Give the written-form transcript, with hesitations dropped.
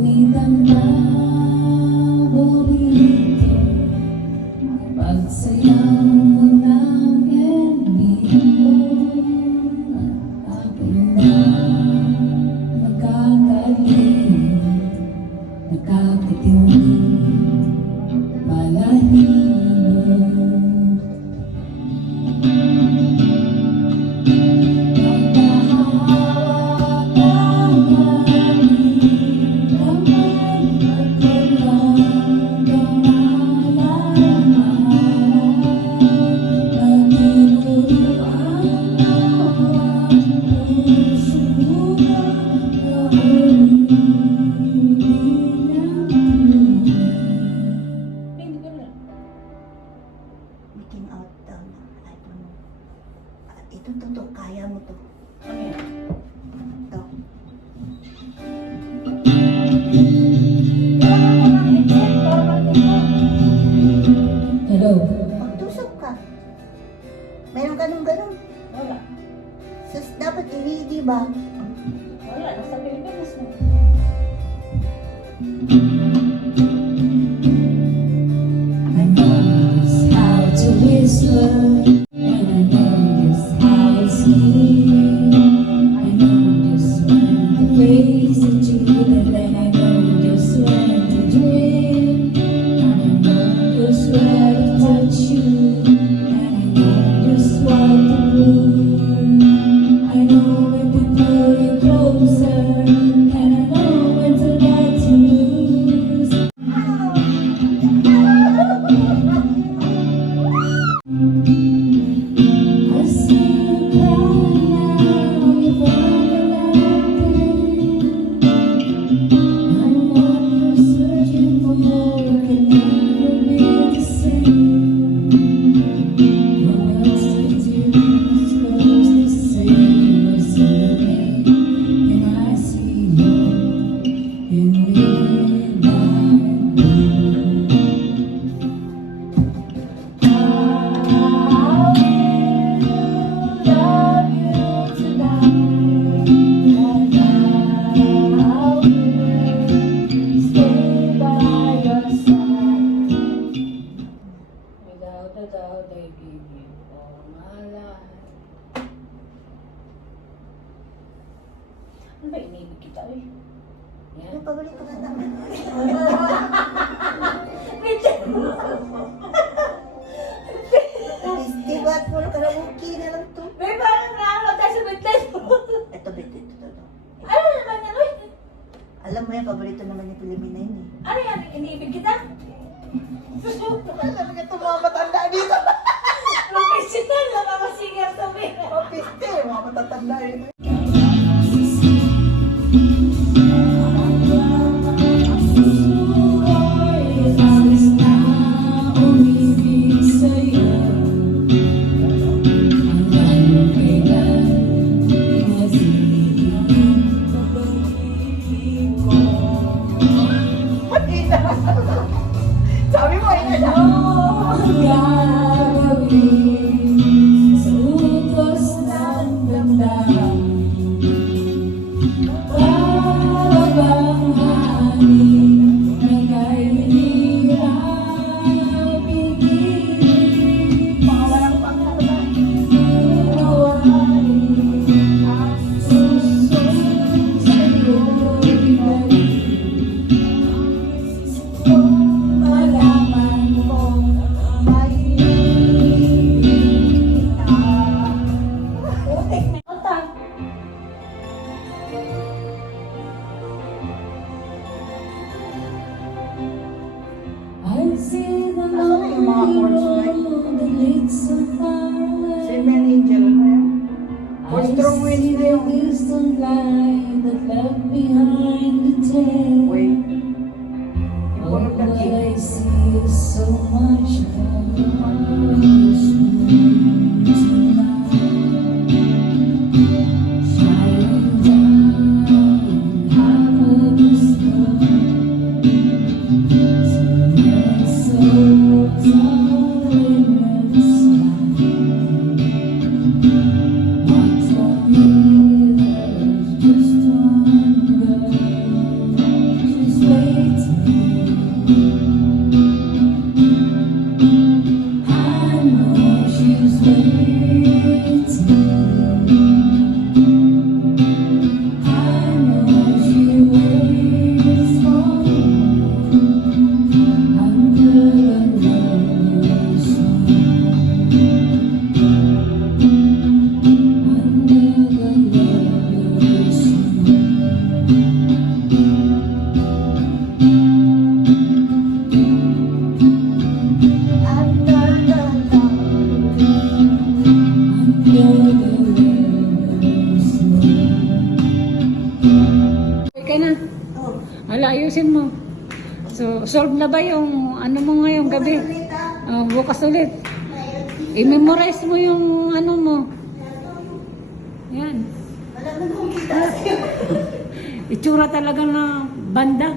Ngunit ang paborito, pagsayaw mo ng enemigo, akin na nakakaliw, nakakatinig, malahibo. Making out daw na iPhone mo. Ito, kaya mo to. Ito. Hello? Magtusok ka. Meron ganun. Wala. Sus, dapat di ba? Wala. Nasa Pilipinas mo. I know just how to whisper, and I know just how to sleep. I know just when to face the truth, and then I know just when to dream. And I know just where to touch you, and I know just what to do. I know when to pull you closer, and I know when to let you loose. I see you cry now, you've overlapping. I know you're searching for more, can never be the same. What else to do is close the same as today, and I see you in midnight blue. Without a doubt, I give you all my life. Ano ba inibig kita eh? Ano Yan. paborito ka naman? Di ba? Puro karaoke na lang to. May parang naano tayo sa bintay mo. Ito. Ano naman yan? Uy? Alam mo yan, paborito naman ni Pilipina yun eh. Ano yan? Inibig kita? Alam nga itong mga matanda dito. Professional na mga singer sa mga. Piste, mga matatanda yun. Alis na umibig sa'yo, hanggang kailan magiging pag-ibig ko. Sabi mo, ina Ang gagawin sa utos ng damdamin, para bang hangin na kay hirap ibigin. Unawain ang susunod sa'yo'y balik. Malaman mo may ibig ka. Putik na kanta. I see the Nasaan na yung mga chords na yun? road that leads so far away. Seven Angel, ano yan? I Four strong winds see na the yun. distant light that left behind the tail. Wait. Oh, Ipunog ng what king. I see is so much colors tonight, shining down half of the sky. So souls are in the sky. Once more, there's just one girl. Okay na. Hala, ayusin mo. So, solve na ba yung ano mo ngayong gabi? Bukas ulit. I-memorize mo yung ano mo. Yan. Itsura talaga na banda.